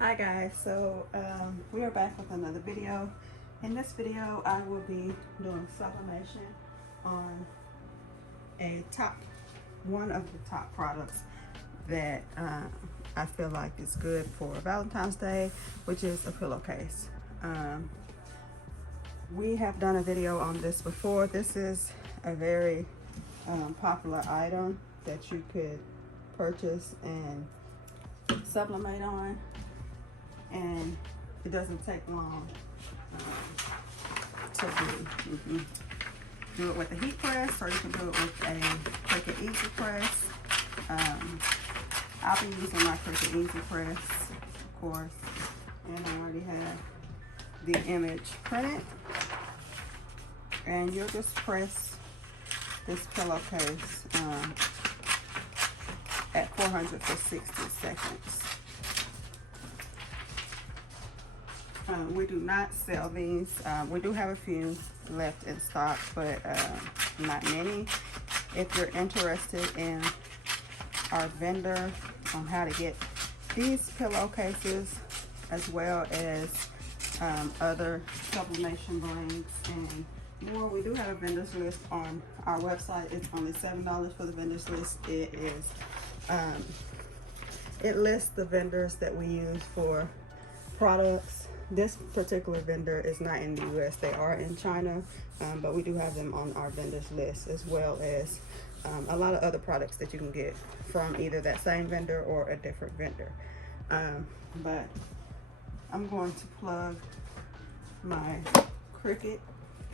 Hi guys, so we are back with another video. In this video I will be doing sublimation on one of the top products that I feel like is good for Valentine's Day, which is a pillowcase. We have done a video on this before. This is a very popular item that you could purchase and sublimate on, and it doesn't take long to do. You can do it with a heat press, or you can do it with a Cricut Easy Press. I'll be using my Cricut Easy Press, of course, and I already have the image printed. And you'll just press this pillowcase at 400 for 60 seconds. We do not sell these. We do have a few left in stock, but not many. If you're interested in our vendor on how to get these pillowcases, as well as other sublimation blanks and more, we do have a vendor's list on our website. It's only $7 for the vendor's list. It lists the vendors that we use for products. This particular vendor is not in the US. They are in China, but we do have them on our vendor's list, as well as a lot of other products that you can get from either that same vendor or a different vendor. But I'm going to plug my Cricut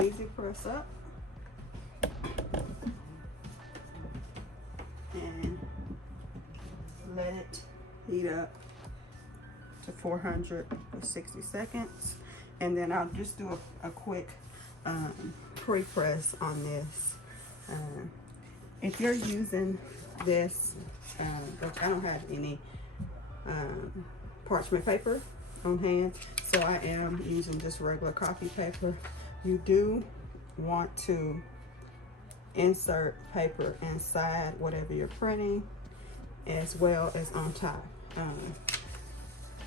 Easy Press up and let it heat up to 400 for 60 seconds, and then I'll just do a quick pre-press on this. If you're using this, which I don't have any parchment paper on hand, so I am using just regular copy paper. You do want to insert paper inside whatever you're printing, as well as on top.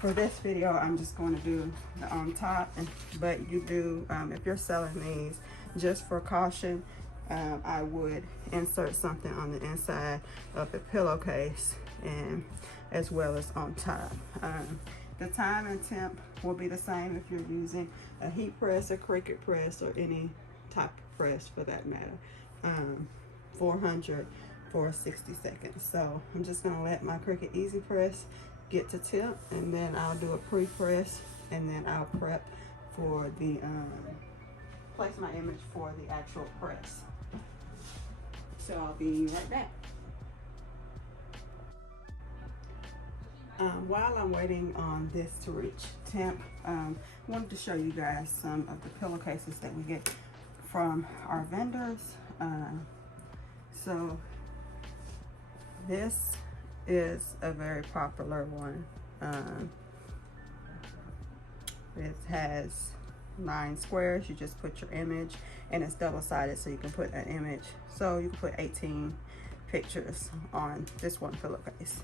For this video, I'm just going to do the on top, but you do, if you're selling these, just for caution, I would insert something on the inside of the pillowcase, and as well as on top. The time and temp will be the same if you're using a heat press, a Cricut press, or any type of press for that matter. 400 for 60 seconds. So I'm just going to let my Cricut Easy Press get to temp, and then I'll do a pre-press, and then I'll prep for the place my image for the actual press. So I'll be right back. While I'm waiting on this to reach temp, I wanted to show you guys some of the pillowcases that we get from our vendors. So this is a very popular one. It has 9 squares. You just put your image, and it's double-sided, so you can put an image. So you can put 18 pictures on this one pillowcase.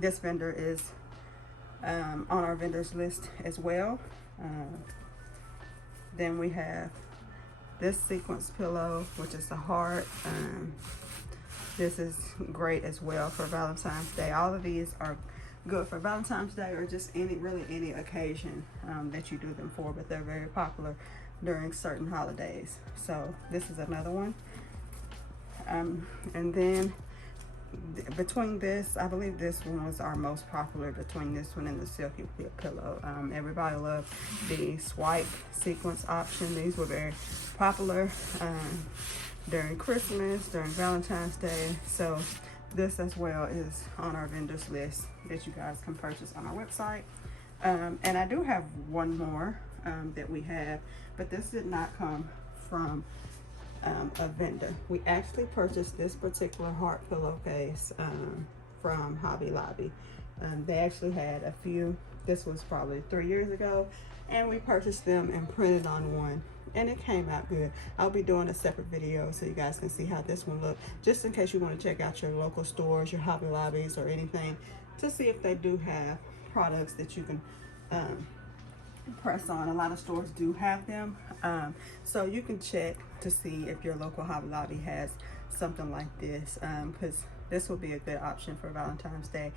This vendor is on our vendors list as well. Then we have this sequence pillow, which is a heart. This is great as well for Valentine's Day. All of these are good for Valentine's Day, or just really any occasion that you do them for, but they're very popular during certain holidays. So this is another one. And then between this, I believe this one was our most popular, between this one and the Silky Pillow. Everybody loved the swipe sequence option. These were very popular during Christmas, during Valentine's Day. So this as well is on our vendors list that you guys can purchase on our website. And I do have one more that we have, but this did not come from a vendor. We actually purchased this particular heart pillowcase from Hobby Lobby. They actually had a few. This was probably 3 years ago, and we purchased them and printed on one, and it came out good. I'll be doing a separate video so you guys can see how this one looked, just in case you want to check out your local stores, your Hobby Lobbies or anything, to see if they do have products that you can press on. A lot of stores do have them, so you can check to see if your local Hobby Lobby has something like this, because this will be a good option for Valentine's Day.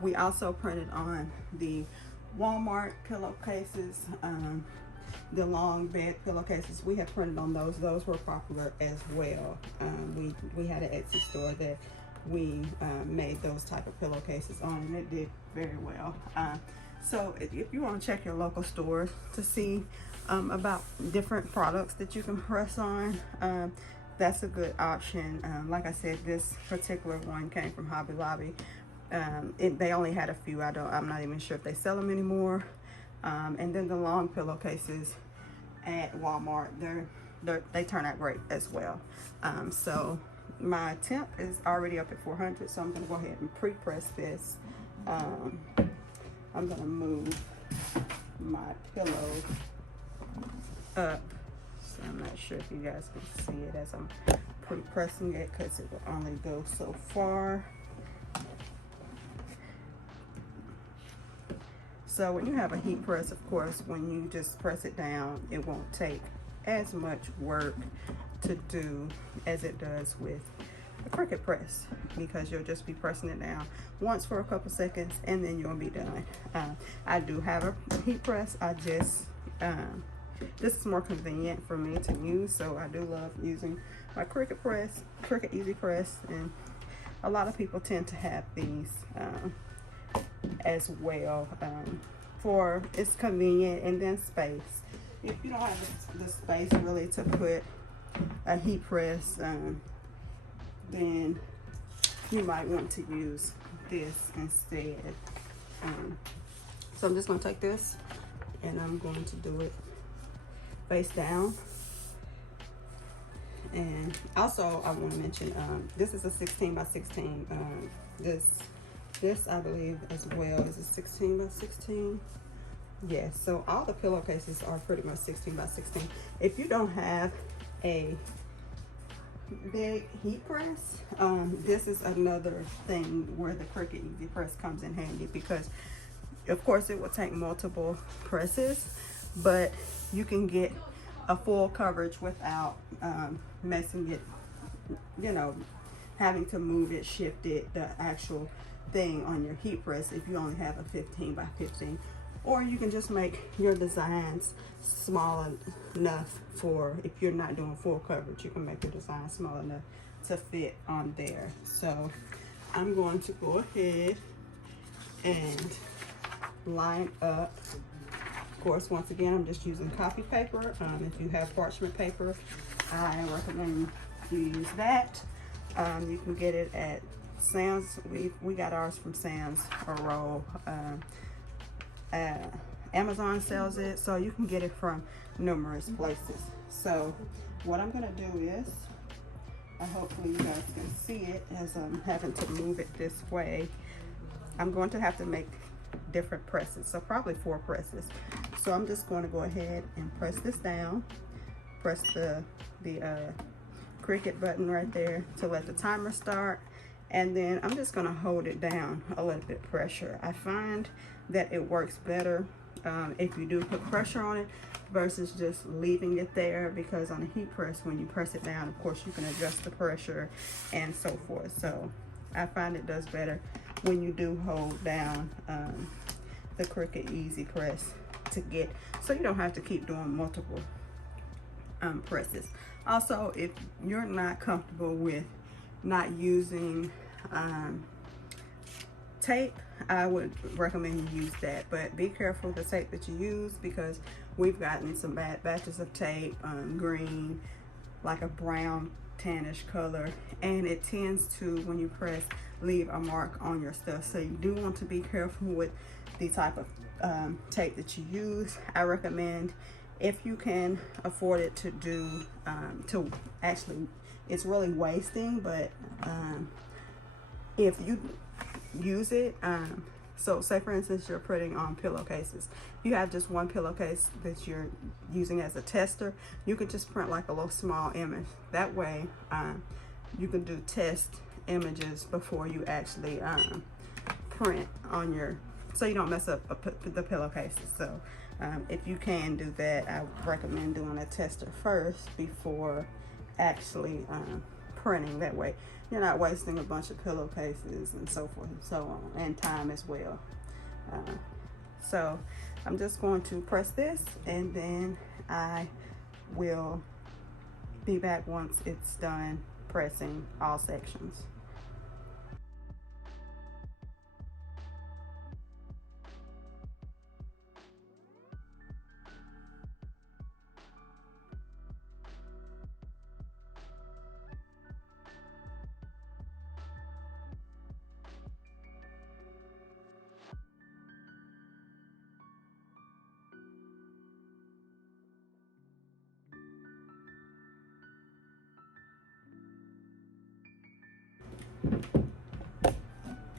We also printed on the Walmart pillowcases, the long bed pillowcases. We have printed on those. Those were popular as well. We had an Etsy store that we made those type of pillowcases on, and it did very well. So if you want to check your local stores to see about different products that you can press on, that's a good option. Like I said, this particular one came from Hobby Lobby. They only had a few. I'm not even sure if they sell them anymore. And then the long pillowcases at Walmart, they turn out great as well. So my temp is already up at 400, so I'm gonna go ahead and pre-press this. I'm gonna move my pillow up, so I'm not sure if you guys can see it as I'm pre-pressing it, because it will only go so far. So when you have a heat press, of course, when you just press it down, it won't take as much work to do as it does with a Cricut press, because you'll just be pressing it down once for a couple seconds and then you'll be done. I do have a heat press. I just this is more convenient for me to use, so I do love using my Cricut press, Cricut Easy Press, and a lot of people tend to have these as well, for it's convenient, and then space. If you don't have the space really to put a heat press, then you might want to use this instead. So I'm just going to take this and I'm going to do it face down. And also I want to mention, this is a 16 by 16. This I believe as well is a 16 by 16. Yes, so all the pillowcases are pretty much 16 by 16. If you don't have a big heat press, this is another thing where the Cricut Easy Press comes in handy, because of course it will take multiple presses, but you can get a full coverage without messing it, you know, having to move it, shift it, the actual thing on your heat press, if you only have a 15 by 15. Or you can just make your designs small enough for, if you're not doing full coverage, you can make your design small enough to fit on there. So I'm going to go ahead and line up. Of course, once again, I'm just using copy paper. If you have parchment paper, I recommend you use that. You can get it at Sam's. We got ours from Sam's or Roll. Amazon sells it, so you can get it from numerous places. So what I'm gonna do is, hopefully you guys can see it as I'm having to move it this way. I'm going to have to make different presses, so probably 4 presses. So I'm just going to go ahead and press this down, press the Cricut button right there to let the timer start, and then I'm just going to hold it down a little bit pressure. I find that it works better if you do put pressure on it versus just leaving it there, because on a heat press, when you press it down, of course you can adjust the pressure and so forth. So I find it does better when you do hold down the Cricut Easy Press to get, so you don't have to keep doing multiple presses. Also, if you're not comfortable with not using tape, I would recommend you use that, but be careful the tape that you use, because we've gotten some bad batches of tape, green, like a brown tannish color, and it tends to, when you press, leave a mark on your stuff. So you do want to be careful with the type of tape that you use. I recommend, if you can afford it, to do to actually, it's really wasting, but if you use it, so say for instance you're printing on pillowcases, if you have just one pillowcase that you're using as a tester, you could just print like a little small image. That way you can do test images before you actually print on your, so you don't mess up the pillowcases. So if you can do that, I recommend doing a tester first before actually printing. That way you're not wasting a bunch of pillowcases and so forth and so on, and time as well. So I'm just going to press this, and then I will be back once it's done pressing all sections.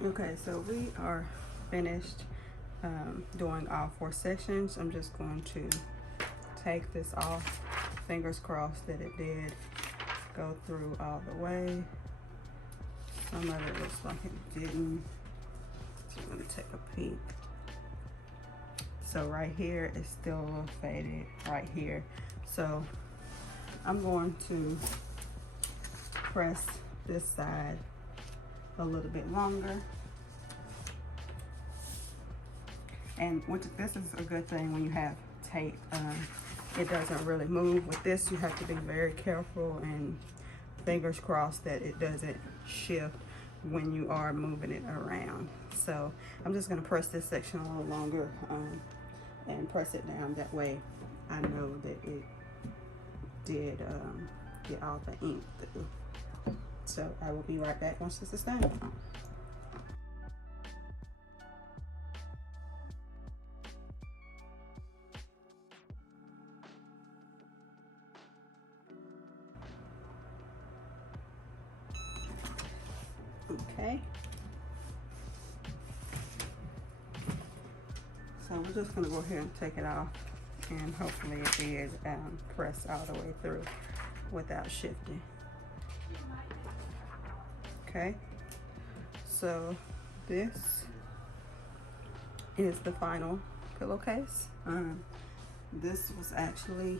Okay, so we are finished doing all 4 sections. I'm just going to take this off. Fingers crossed that it did go through all the way. Some of it looks like it didn't. So I'm going to take a peek. So right here is still a little faded right here. So I'm going to press this side a little bit longer, and this is a good thing when you have tape. It doesn't really move. With this you have to be very careful and fingers crossed that it doesn't shift when you are moving it around. So I'm just going to press this section a little longer and press it down. That way I know that it did get all the ink through. So I will be right back once this is done. Okay. So we're just going to go ahead and take it off, and hopefully it did press all the way through without shifting. Okay, so this is the final pillowcase. This was actually,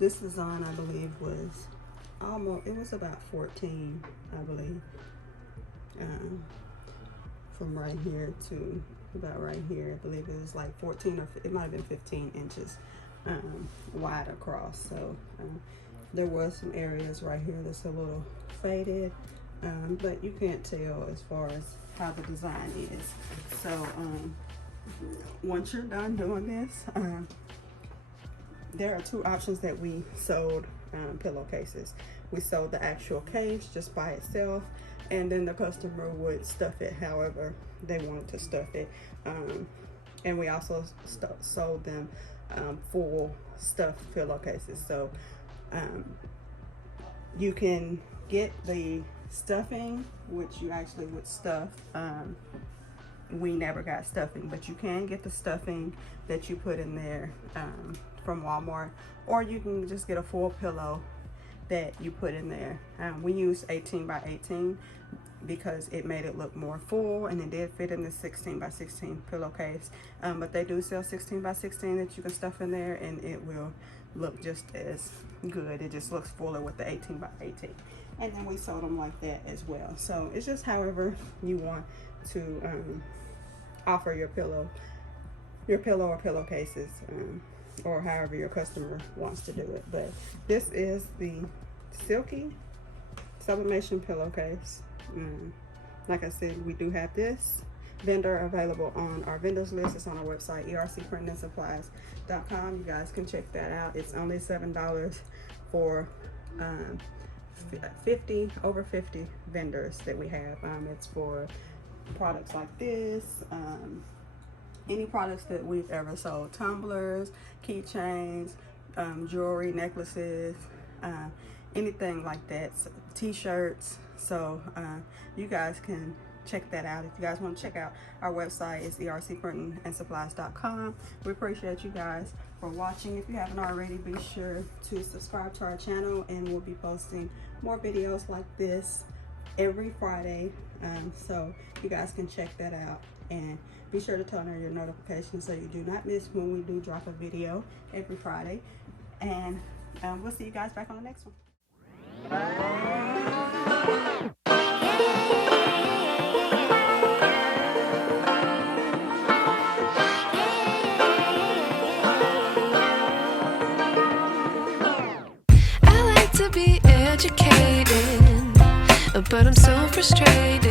this design I believe was almost, it was about 14, I believe, from right here to about right here. I believe it was like 14, or it might have been 15 inches wide across. So there was some areas right here that's a little faded. But you can't tell as far as how the design is. So once you're done doing this, there are 2 options that we sold pillowcases. We sold the actual case just by itself, and then the customer would stuff it however they wanted to stuff it. And we also sold them full stuffed pillowcases. So you can get the stuffing, which you actually would stuff. We never got stuffing, but you can get the stuffing that you put in there from Walmart, or you can just get a full pillow that you put in there. We used 18 by 18 because it made it look more full, and it did fit in the 16 by 16 pillowcase. But they do sell 16 by 16 that you can stuff in there, and it will look just as good. It just looks fuller with the 18 by 18. And then we sold them like that as well. So it's just however you want to offer your pillow or pillowcases, or however your customer wants to do it. But this is the Silky Sublimation pillowcase. Like I said, we do have this vendor available on our vendors list. It's on our website, ERCPRINTING.com. You guys can check that out. It's only $7 for over 50 vendors that we have. It's for products like this, any products that we've ever sold, tumblers, keychains, jewelry, necklaces, anything like that, t-shirts. So you guys can check that out. If you guys want to check out our website, it's ERCPRINTING&supplies.com. We appreciate you guys for watching. If you haven't already, be sure to subscribe to our channel, and we'll be posting more videos like this every Friday, so you guys can check that out, and be sure to turn on your notifications so you do not miss when we do drop a video every Friday. And we'll see you guys back on the next one. I like to be educated, but I'm so frustrated.